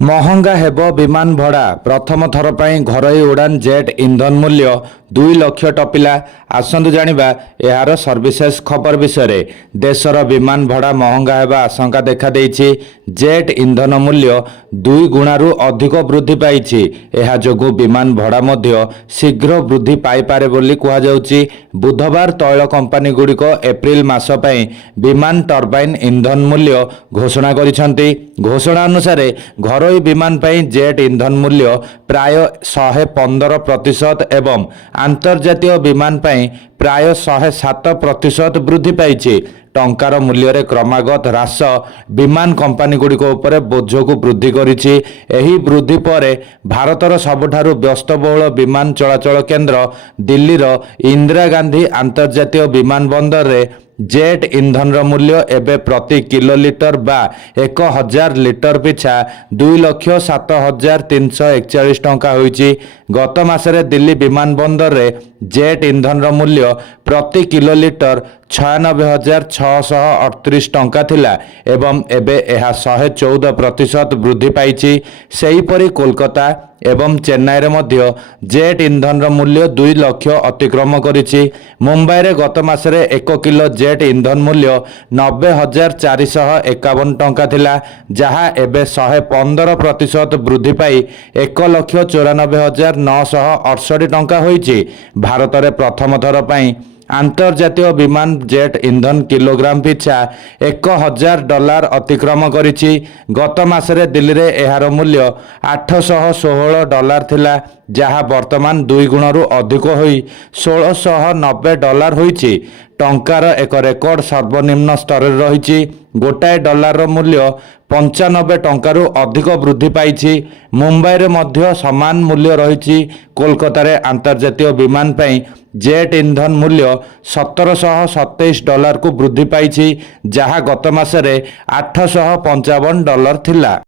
महंगा हेब विमान भड़ा प्रथम थर पर घरोई उड़ान जेट इंधन मूल्य 2 लाख टपिला। आसतु जानिबा यार सर्विसेस खबर विषय। देशर विमान भड़ा महंगा हेबा आशंका देखा देइछि। जेट इंधन मूल्य 2 गुणारु अधिक वृद्धि पाइछि। एहा जोगु विमान भड़ा मध्य शीघ्र वृद्धि पाई पारे बोली कुहा जाउछि। बुधवार तैल कंपनी गुड़िक एप्रिल मास पई विमान टर्बाइन इंधन मूल्य घोषणा करिसेंति। घोषणा अनुसार घरोई विमान पई जेट इंधन मूल्य प्राय 115% एवं आंतर्जातीय विमान पई प्राय 107% वृद्धि पाइछि। टंकार मूल्य क्रमागत ह्रास विमान कंपनी गुड़िक उपरे बोझ को वृद्धि करिछि। एही वृद्धि पर भारतर सबुठारु व्यस्तबहुल विमान चलाचल केन्द्र दिल्लीर इंदिरा गांधी अंतर्जातीय विमान बंदर रे जेट इंधन मूल्य एबे प्रति किलोलीटर बा 1000 लिटर पिछा 2,07,341 टंका होइछि। गत मासरे दिल्ली विमान बंदर रे जेट इंधन मूल्य प्रति किलोलीटर 96,638 टंका थिला एवं एबे एहा 114% वृद्धि पाइछि। सेहीपरि कोलकाता एवं चेन्नई रे मध्य जेट इंधन मूल्य 2 लाख अतिक्रम करिछि। मुंबई रे गत मासरे 1 किलो जेट इंधन मूल्य 90,451 टंका थिला, जहा एबे 115% वृद्धि पाई 1,94,968 टंका होइछि। भारत रे प्रथम थर पई आंतर्जातीय विमान जेट इंधन किलोग्राम पिछा $1,000 अतिक्रम करिछि। गत मासरे दिल्ली रे एहार मूल्य $816 थिला, जहा वर्तमान 2 गुणरु अधिक होई $1,690 होइछि। टंकार एक रेकर्ड सर्वनिम्न स्तर रही। गोटाए डॉलर मूल्य 95 टंकारु अधिक वृद्धि पाइछि। मुंबई रे मध्य समान मूल्य रही। कोलकाता रे अंतर्जातीय विमान पई जेट इंधन मूल्य $1,727 को वृद्धि पाइछि, जहा गत मासरे $855 थिला।